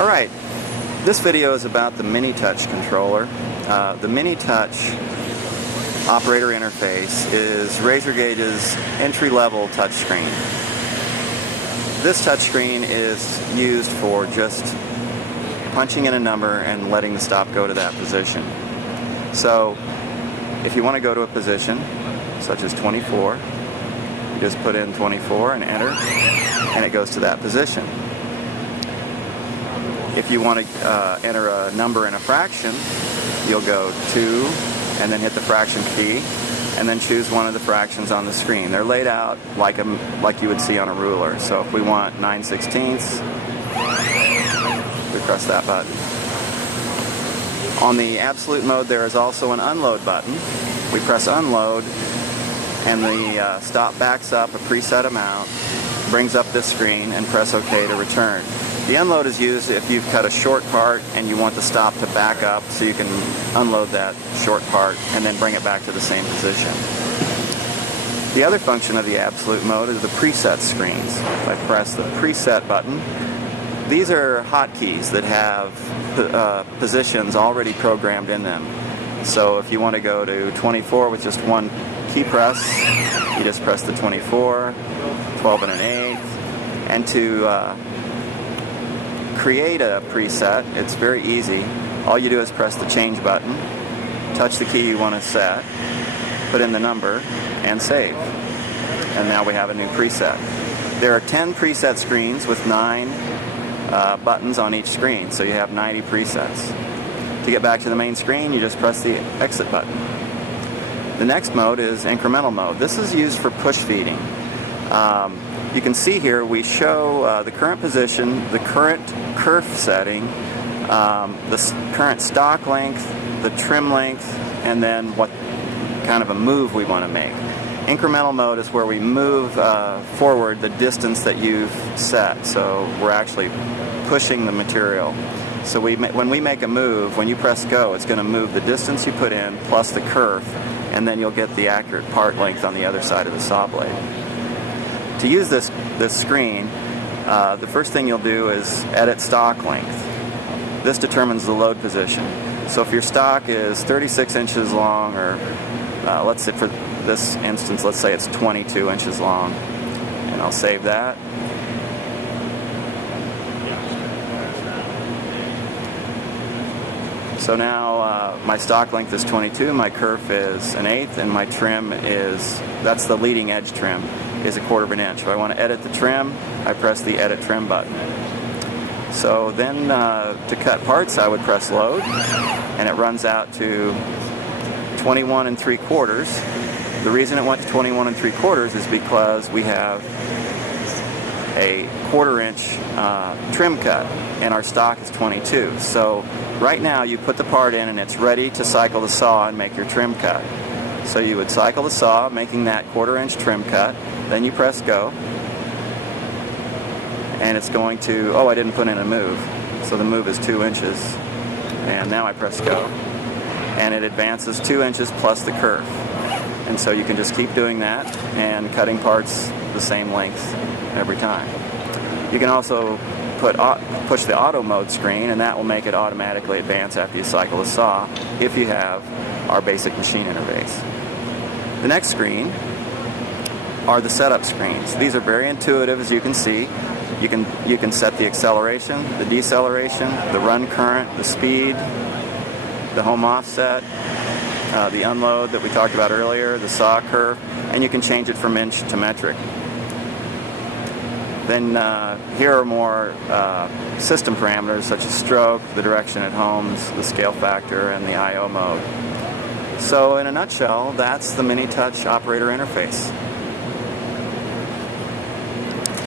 Alright, this video is about the MiniTouch controller. The MiniTouch operator interface is Razor Gage's entry-level touchscreen. This touchscreen is used for just punching in a number and letting the stop go to that position. So, if you want to go to a position, such as 24, you just put in 24 and enter, and it goes to that position. If you want to enter a number in a fraction, you'll go 2 and then hit the fraction key and then choose one of the fractions on the screen. They're laid out like you would see on a ruler. So if we want 9/16, we press that button. On the absolute mode, there is also an unload button. We press unload and the stop backs up a preset amount, brings up this screen, and press OK to return. The unload is used if you've cut a short part and you want the stop to back up so you can unload that short part and then bring it back to the same position. The other function of the absolute mode is the preset screens. If I press the preset button, these are hotkeys that have positions already programmed in them. So if you want to go to 24 with just one key press, you just press the 24, 12 and an eighth, and to create a preset, it's very easy. All you do is press the change button, touch the key you want to set, put in the number, and save. And now we have a new preset. There are 10 preset screens with 9 buttons on each screen, so you have 90 presets. To get back to the main screen, you just press the exit button. The next mode is incremental mode. This is used for push feeding. You can see here we show the current position, the current kerf setting, the current stock length, the trim length, and then what kind of a move we want to make. Incremental mode is where we move forward the distance that you've set, so we're actually pushing the material. So when we make a move, when you press go, it's going to move the distance you put in plus the kerf, and then you'll get the accurate part length on the other side of the saw blade. To use this screen, the first thing you'll do is edit stock length. This determines the load position. So if your stock is 36 inches long, or let's say for this instance, let's say it's 22 inches long, and I'll save that. So now my stock length is 22, my kerf is an eighth, and my trim is, that's the leading edge trim, is 1/4 inch. If I want to edit the trim, I press the edit trim button. So then to cut parts, I would press load, and it runs out to 21 3/4. The reason it went to 21 3/4 is because we have a 1/4 inch trim cut, and our stock is 22. So right now you put the part in and it's ready to cycle the saw and make your trim cut. So you would cycle the saw, making that 1/4 inch trim cut, then you press go, and it's going to, oh, I didn't put in a move, so the move is 2 inches, and now I press go, and it advances 2 inches plus the kerf. And so you can just keep doing that and cutting parts the same length every time. You can also push the auto mode screen, and that will make it automatically advance after you cycle the saw if you have our basic machine interface. The next screen are the setup screens. These are very intuitive, as you can see. You can set the acceleration, the deceleration, the run current, the speed, the home offset, the unload that we talked about earlier, the saw curve, and you can change it from inch to metric. Then here are more system parameters such as stroke, the direction it homes, the scale factor, and the I/O mode. So in a nutshell, that's the MiniTouch operator interface.